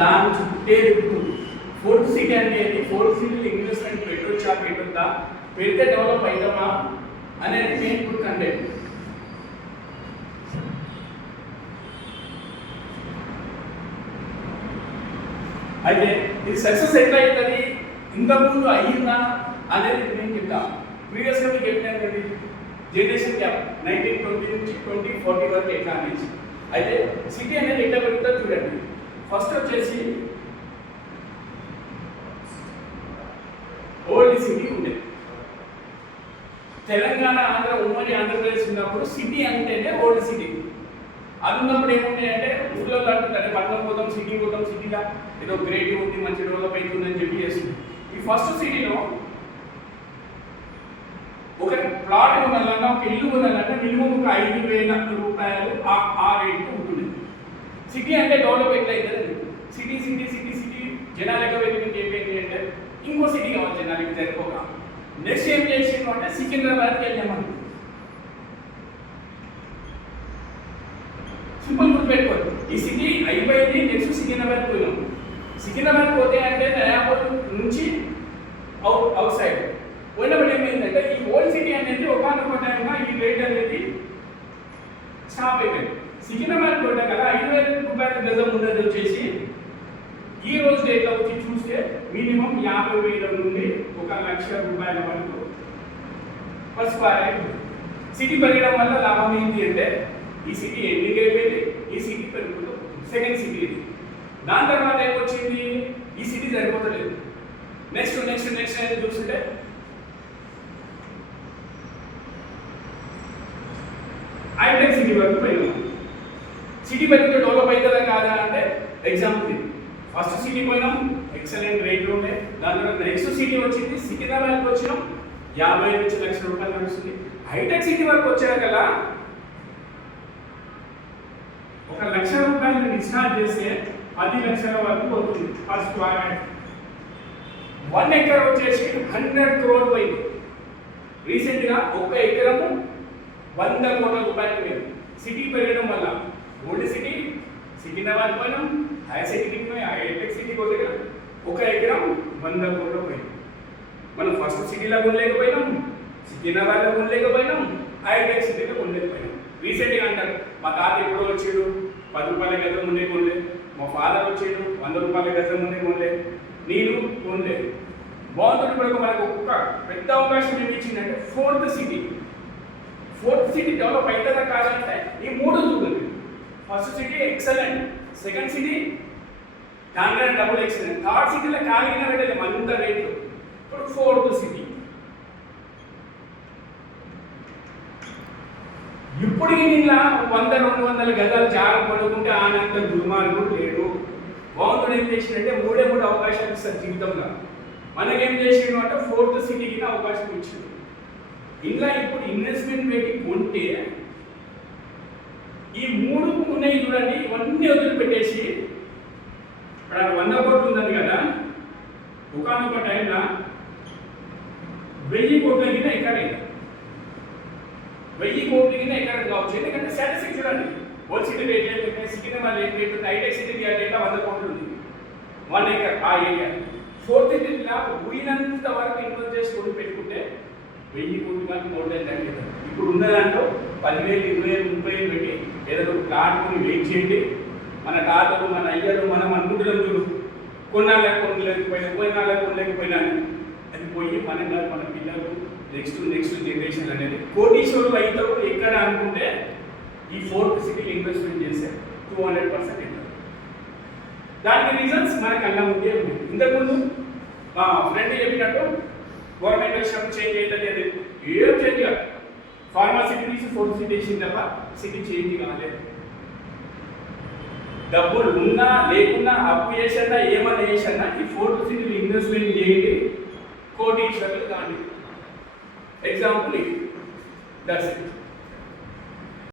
దాని చుట్టే తిరుగుతుంది. ఫోర్త్ సిటీ అంటే ఫోర్త్ సిటీలో ఇన్వెస్ట్మెంట్ పెట్టొచ్చా పెట్టొద్దా, పెడితే డెవలప్ అవుతామా అనేది మెయిన్ ఇప్పుడు కంటెంట్. అయితే ఇది సక్సెస్ ఎట్లా అవుతుంది, ఇంతకుముందు అయ్యిందా అనేది నేను చెప్తా. ప్రీవియస్గా మీకు చెప్పినాను కదా జనరేషన్ గ్యాప్ 1920 నుంచి 2040 వరకు ఎట్లా అనేసి. అయితే సిటీ అనేది ఎట్లా పెరుగుతుందో చూడండి. ఫస్ట్ వచ్చేసి ఓల్డ్ సిటీ ఉండేది. తెలంగాణ ఆంధ్ర ఉమ్మడి ఆంధ్రప్రదేశ్ ఉన్నప్పుడు సిటీ అంటేనే ఓల్డ్ సిటీ. అది ఉన్నప్పుడు ఏముంటాయంటే ఊళ్ళో అంటుంటే పట్టణం పోతాం, సిటీ పోతాం, సిటీలో ఏదో గ్రేట్ ఉంది, మంచి డెవలప్ అవుతుందని చెప్పి చేస్తుంది. ఈ ఫస్ట్ సిటీలో ఒక ప్లాట్ కొనాలన్నా, ఒక ఇల్లు కొనాలన్నా మినిమం ఒక 5,000 రూపాయలు ఆ రేటు ఉంటుంది. సిటీ అంటే డెవలప్ ఎట్లయితుంది, సిటీ సిటీ సిటీ సిటీ జనాలకు వెళ్ళి అయిపోయింది అంటే ఇంకో సిటీ కావాలి జనాలకి సరిపోక. నెక్స్ట్ ఏం చేసిండు అంటే సికింద్రాబాద్కి వెళ్ళామని. సింపుల్ గుర్తుపెట్టుకోండి, ఈ సిటీ అయిపోయింది, నెక్స్ట్ సికింద్రాబాద్ పోయినాం. సికింద్రాబాద్ పోతే అంటే నయాపూర్ నుంచి అవుట్ సైడ్ పోయినప్పుడు ఏమైందంటే ఈ ఓల్డ్ సిటీ అనేది ఒకనొక టైంలో ఈ రేట్ అనేది స్టాప్ అయిపోయింది. సికింద్రాబాద్ పోయినా కదా 5,000 రూపాయల గజం ఉన్నది వచ్చేసి ఈ రోజు రేట్లో వచ్చి చూస్తే మినిమం 50,000 నుండి 1,00,000 రూపాయల వరకు పర్ స్క్వేర్ యార్డ్. సిటీ పెరగడం వల్ల లాభం ఏంటి అంటే ఈ సిటీ ఎండింగ్ అయిపోయింది, ఈ సిటీ పెరుగుతూ సెకండ్ సిటీ ఇది. దాని తర్వాత ఏమొచ్చింది, ఈ సిటీ సరిపోతలేదు. నెక్స్ట్ నెక్స్ట్ నెక్స్ట్ అనేది చూస్తుంటే హైటెక్ సిటీ వరకు పోయినాం. సిటీ పెరిగితే డెవలప్ అవుతుందా కాదా అంటే ఎగ్జాంపుల్ ఇది. ఫస్ట్ సిటీ పోయినాం, ఎక్సలెంట్ రేట్లు ఉండే. దాని తర్వాత నెక్స్ట్ సిటీ వచ్చింది, సికింద్రాబాద్కి వచ్చినాం, 50 నుంచి 1,00,000 రూపాయలు నడుస్తుంది. హైటెక్ సిటీ వరకు వచ్చాక కదా 1,00,000 రూపాయలు డిశ్చార్జ్ చేస్తే 10 లక్షల వరకు పోతుంది పర్ స్క్వేర్ యార్డ్. 1 ఎకర్ వచ్చేసి 100 crore పోయింది. రీసెంట్గా 1 ఎకరము 100 కోట్ల రూపాయలు పోయింది. సిటీ పెరగడం వల్ల ఓల్డ్ సిటీ సికింద్రాబాద్ పోయినాం, హైటెక్ సిటీకి పోతే కదా 1 ఎకరం 100 కోట్లు పోయింది. మనం ఫస్ట్ సిటీలో కొనలేకపోయినాం, సికింద్రాబాద్లో కొనలేకపోయినాం, హైటెక్ సిటీలో కొనలేకపోయినాం. రీసెంట్గా అంటారు మా తాత ఎప్పుడో వచ్చాడు 10 రూపాయల గజం ముందే కొనలేదు, మా ఫాదర్ వచ్చాడు 100 రూపాయల గజం ముందే కొనలేదు, నేను కొనలేదు. బాగుంటుంది. ఇప్పుడు మనకు ఒక పెద్ద అవకాశం ఏమి ఇచ్చిందంటే ఫోర్త్ సిటీ డెవలప్ అవుతుందా కాదంటే ఈ 3 చూడండి. First city excellent, second city దానికన్నా డబుల్ ఎక్సలెంట్, థర్డ్ సిటీలో కాలిగిన పెట్టలేదు అంత రేట్లు. ఇప్పుడు ఫోర్త్ సిటీ. ఇప్పటికి ఇలా 100-200 గజాలు చాలా పడుకుంటే ఆనంత దుర్మార్గుడు లేడు. బాగుంటుంది. ఏం చేసిందంటే 3 అవకాశాలు ఇస్తారు జీవితంలో. మనకేం చేసిండు అంటే ఫోర్త్ సిటీకి అవకాశం ఇచ్చిండు. ఇలా ఇప్పుడు ఇన్వెస్ట్మెంట్ పెట్టి కొంటే ఈ 3 ఉన్నాయి చూడండి, ఇవన్నీ వదిలిపెట్టేసి ఇప్పుడు 100 కోట్లు ఉన్నది కదా, ఒకనొక టైంలో 1000 కోట్ల కింద ఎక్కడ 1000 కోట్ల కింద ఎక్కడ కావచ్చు. ఎందుకంటే స్టాటిస్టిక్స్ చూడండి, ఓల్డ్ సిటీ రేట్ ఏంటంటే సికింద్రాబాద్ రేట్ ఏంటంటే హైటెక్ సిటీ రేట్ 100 కోట్లు ఉంది 1 ఎకర్ ఆ ఏరియా. ఫోర్త్ సిటీలో ఊయినంత వరకు ఇన్వెస్ట్ చేసి కొను పెట్టుకుంటే 1000 కోట్ల వరకు మోర్ దెన్ దాట్. ఇప్పుడు ఉన్న దాంట్లో 10,000, 20,000, 30,000 పెట్టి ఏదైనా ఒక ప్లాట్ కొని వెయిట్ చేయండి. మన తాతలు మన అయ్యలు మనం అనుకుంటున్నాం చూడు, కొనలేకపోయినా అది పోయి మనం కాదు మన పిల్లలు నెక్స్ట్ జనరేషన్ అనేది కోటీశ్వరులు అవుతారు ఎక్కడ అనుకుంటే ఈ ఫోర్త్ సిటీకి ఇన్వెస్ట్మెంట్ చేస్తే 200% అవుతారు. దానికి రీజన్స్ మనకు అలా ఉండే ఉంది. ఇంతకుముందు మా ఫ్రెండ్ చెప్పినట్టు గవర్నమెంట్ వచ్చినప్పుడు చేంజ్ అవుతుంది, అది ఏం చేంజ్ కాదు. ఫార్మాసిటీ తీసి ఫోర్త్ సిటీ వేసిన తప్ప సిటీ చేంజ్ కాలేదు. డబ్బులు ఉన్నా లేకున్నా అప్పు చేసినా ఏమన్నా చేసినా ఈ ఫోర్త్ సిటీలో ఇన్వెస్ట్మెంట్ చేయండి, కోటీశ్వరులు కాండి. ఎగ్జాంపుల్ ఇది. That's it.